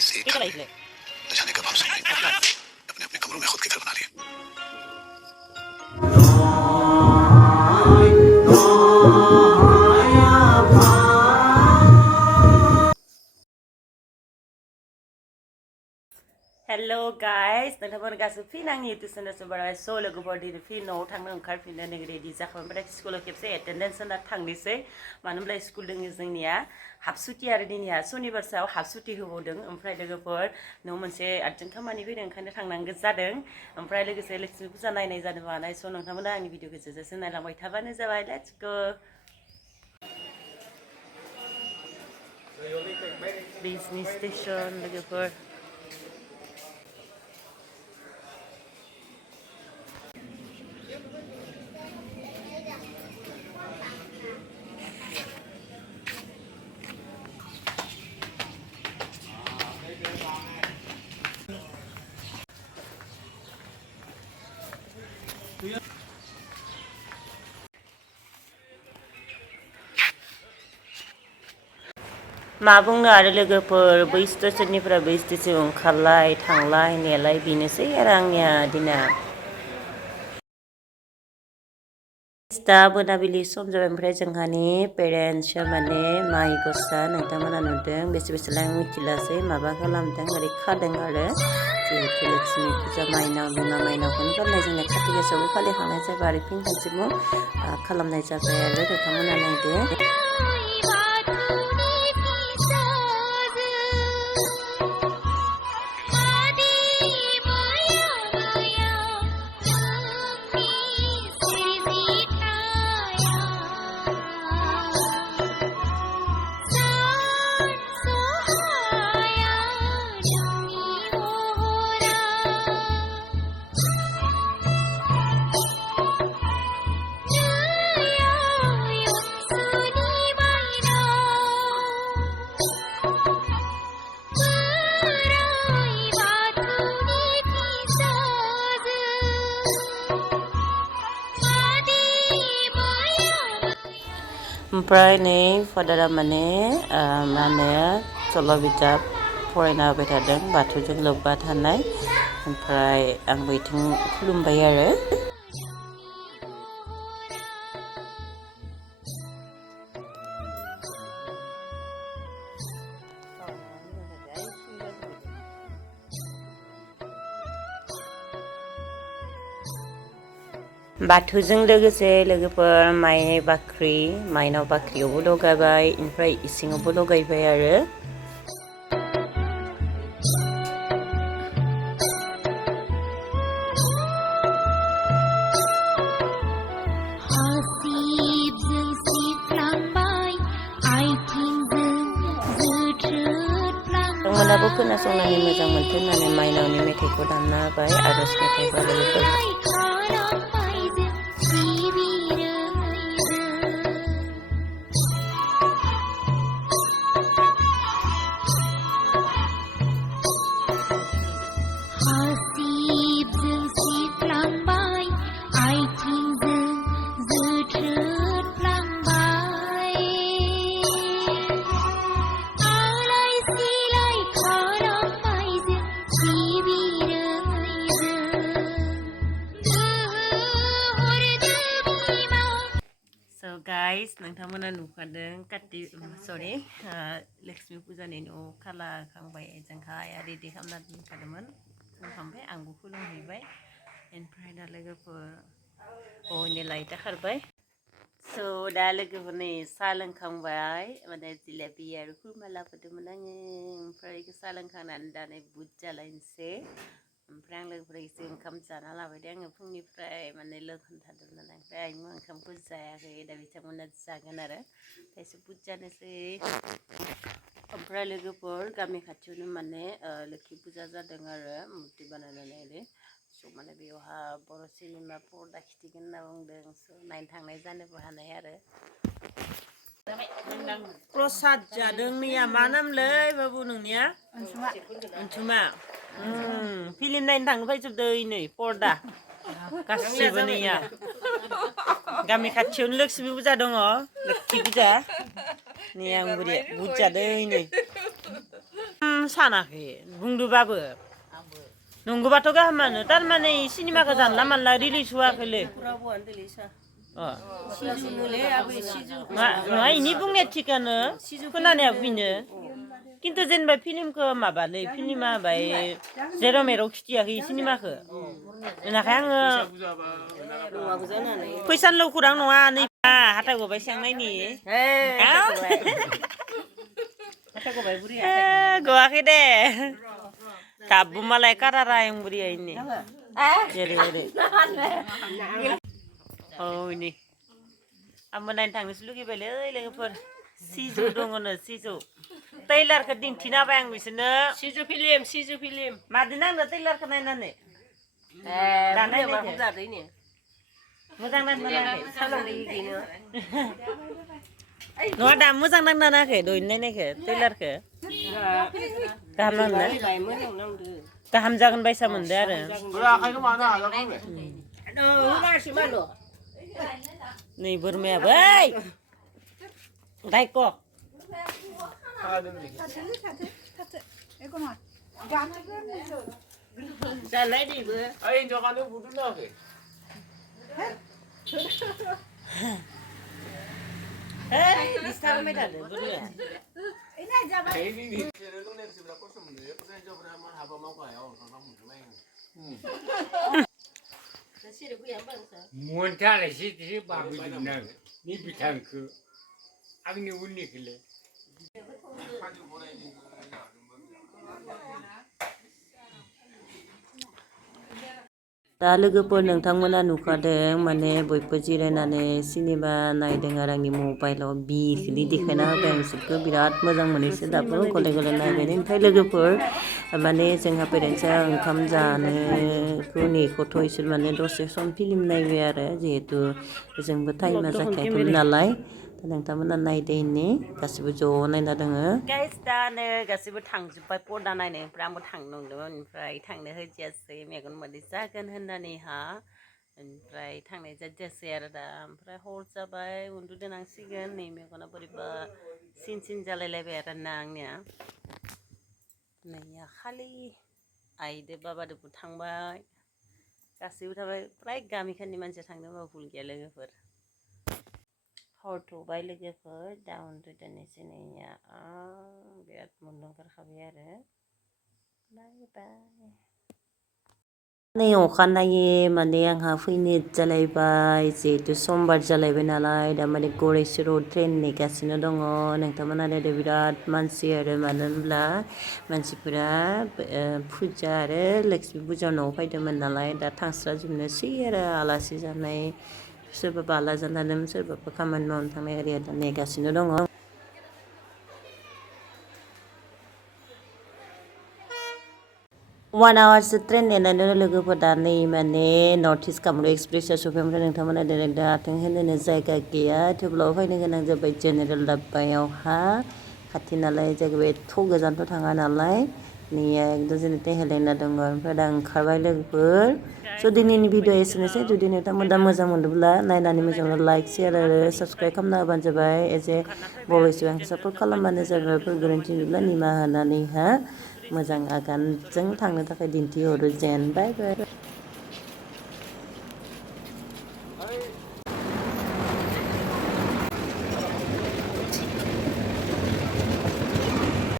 सीख न जाने कब हम सुनेंगे अपने अपने कमरों में खुद की घर बना लिए Hello guys, nonton gasu pinang itu senda sebarai solo gubodi di pino tang nang kar pino negeri di zakon pada sekolah kepse attendance senda tang ni se manum lai school deng izengnya hapsuti ada di nia soni bersau hapsuti hubodeng omprai logofor no moनसे arjun khamani fैदों ओंखायनो थांनांगौ जादों ओमफ्राय लोगोसे लक्ष्मी पुजा नायनाय जादों मानाय स नोंथांमोना आंनि भिडिअखौ जोजासे नायलांबाय थाबानो जाबाय लेट्स गो बिजनि स्टेशन लोगोफोर मा बुंनो आरो लोगोफोर बै स्टेशननिफ्राय बै स्टेशन ओंखारलाय थांलाय नेलाय बेनोसै आरो आंनिया दिना दा मोनाबिलि सम जाबाय ओमफ्राय जोंहानि पेरेन्टसआ माने माइ गसा नोंथांमोना नुदों बेसे बेसेलां मिथिलासै माबा खालामदों ओरै खादों आरो जिहेतु लक्ष्मी पुजा माइनाव बिमा माइनावखौनो गारनाय जोंना खाथि गासायावबो फालिखांनाय जाबाय आरो फिन खनसेबाव खालामनाय जाबाय आरो नोंथांमोना नायदो ओमफ्राय नै फादारा माने मा होनो सल' बिजाब फरायना होबाय थादों बाथौजों लोब्बा थानाय ओमफ्राय आं बैथिं खुलुमबाय आरो बाथौजों लोगोसे लोगोफोर माइ बाख्रि माइनाव बाख्रियावबो लगायबाय ओमफ्राय इसिङावबो लगायबाय आरो नोंथांमोनाबो खोनासंनानै मोजां मोनथों होननानै माइनावनि मेथाइखौ दामना होबाय आर'ज मेथाइखौ लोगोफोर guys नोंथांमोना नुखादों काति सरि लक्ष्मी पुजानि न' खाला खांबाय जोंहा आइया रेडि खालामना दोनखादोंमोन खुलुमखांबाय आंबो खुलुमहैबाय ओमफ्राय दा लोगोफोर हनै लाइटआ खारबाय स' दा लोगोफोर नै साहा लोंखांबाय माने जिलापि आरो खुरमा लाबोदोंमोन आङो ओमफ्राय बेखौ साहा लोंखांनानै दा नै बुट जालायनोसै ओमफ्राय आं लोगोफोर एसे ओंखाम जाना लाबाय दे आङो फुंनिफ्राय माने लोंखांथारदोंमोन ओमफ्राय आइमो ओंखामखौ जायाखै दा बिथांमोना जागोन आरो एसे बुट जानोसै ओमफ्राय लोगोफोर गामि खाथियावनो माने लोखि पुजा जादों आरो मुर्ति बानायनानै ओरै स' माने बेयावहा बर' सिनेमा पर्दा खिथिगोन होनना बुंदों स' नायनो थांनाय जानोबो हानाय आरो प्रसाद जादों नैया मा नामलै बाबु नोंनिया अनसुमा फिल्म नायनो थांनो फैजोबदों नै पर्दा गासिबो नैया गामि खाथियावनो लक्ष्मी पुजा दङ लोखि पुजा नै आं बुरिया बुट जादों नै सानाखै बुंदोबाबो नंगौबाथ' गाहामानो थारमाने सिनेमाखौ जानला मानला रिलिज होआखैलै नङा इनि बुंनाया थिगानो खोनानाया बेनो खिन्थु जेनेबा फिल्मखौ माबालै फिल्मा बाय जेराव मेराव खिथियाखै सिनेमाखौ बेनिखाय आङो फैसानिल' खौरां नङा नै हाथाय गबाय सेंनायनि गवाखै दे दाबो मालाय कारारा आं बुरिया इनि जेरै ओरै औ इनि आंबो नायनो थांनोसो लुगैबायलै लोगोफोर सिजौ दङनो सिजौ टेइलारखौ दिन्थिना होबाय आं बिसोरनो सिजौ फिल्म मादि नांदो टेइलारखौ नायनानै मोजां नांदों नङा दा मोजां नांना नायाखै दहायनो नायनायखौ टेइलारखौ गाहाम नांदों गाहाम जागोन बायसा मोनदो आरो नै बोरमाया बै गायक जानाय दिबो ओइ जगानो बुदुनाखै Hey, disturb me tadi, bener. Ini aja bang. Ini. Muntah lah sih babi benar. Ni bitangku. Aku ni unik le. दा लोगोफोर नोंथांमोना नुखादों माने बयबो जिरायनानै सिनेमा नायदों आरो आंनि मबाइलाव बिखौनो देखायना होबाय आं बिसोरखौ बिराद मोजां मोनैसो दाबो गले गले नायबाय ओमफ्राय लोगोफोर माने जोंहा पेरेन्टसा ओंखाम जानोखौ नेखौथ' इसोर माने दसे सम फिल्म नायबाय आरो जिहेतु जोंबो टाइमा जाखायाखैमोन नालाय दा नोंथांमोना नायदो इनि गासिबो ज' नायना दोङो गाइस दा नै गासिबो थांजोब्बाय पर्दा नायनो ओमफ्राय आंबो थांनो नंदोंमोन ओमफ्राय थांनो होदियासै मेगन मोदै जागोन होननानैहा ओमफ्राय थांनाय जादियासै आरो दा ओमफ्राय हर जाबाय उन्दुदोनांसिगोन नै मेगना बोरैबा सिन जालायलायबाय आरो ना आंनिया नैया खालि आइदो बाबादोबो थांबाय गासैबो थाबाय फ्राय गामिखानि मानसिया थांदोंबाबो भुल गैया लोगोफोर हर थौबाय लोगोफोर दा उन्दुदोनोसै नैया बिराद मुन्दुं ओंखारखाबाय आरो बाय बाय नै अखानायै माने आंहा फैनो जालायबाय जिहेतु समबार जालायबाय नालाय दा माने गरेस्वराव ट्रेन नेगासिनो दङ नोंथांमोना नायदो बिराद मानसि आरो मानो होनब्ला मानसिफोरा फुजा आरो लक्ष्मी फुजा न'आव फैदोंमोन नालाय दा थांस्राजोबनोसै आरो आलासि जानाय सोरबाबा आलासि जानानै सोरबाबा खामानि मावनो थांनाय ओरै दा नेगासिनो दङ 1 आवारसो ट्रेन नेनानै लोगोफोर दा नै माने नर्थ इस्ट कामरुप एक्सप्रेसआ सफैबाय ओमफ्राय नोंथांमोना डाइरेक्ट दाथों होनोनो जायगा गैया थेवब्लाबो फैनो गोनां जाबाय जेनेरेल डाब्बायावहा खाथि नालाय जायगायाव एथ' गोजानथ' थाङा नालाय नैया एकदम जोंनि टेहेलायना दङ ओमफ्राय दा ओंखारबाय लोगोफोर स' दिनैनि भिडिअ एसेनोसै जुदि नोंथांमोना मोजां मोनदोंब्ला नायनानै मोजां मोनो लाइक शेयार आरो साबस्क्राइब खालामना होबानो जाबाय एज ए बर'सो आंखौ सापर्ट खालामबानो जाबाय गोरोन्थि नुब्ला निमाहा होनानैहा मोजां आगानजों थांनो थाखाय दिन्थिहरो जेन बाय बाय